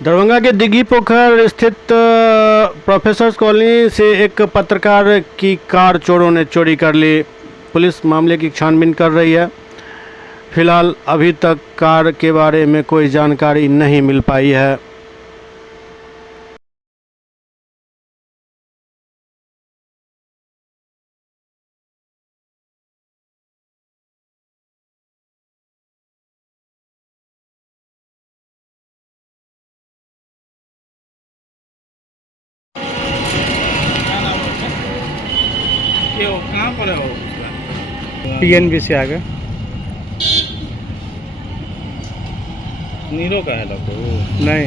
दरभंगा के दिघी पोखर स्थित प्रोफेसर्स कॉलोनी से एक पत्रकार की कार चोरों ने चोरी कर ली। पुलिस मामले की छानबीन कर रही है। फिलहाल अभी तक कार के बारे में कोई जानकारी नहीं मिल पाई है। ये वो कहाँ पर है वो उसका? पीएनबी से आगे। नीरो का है लगभग वो। नहीं,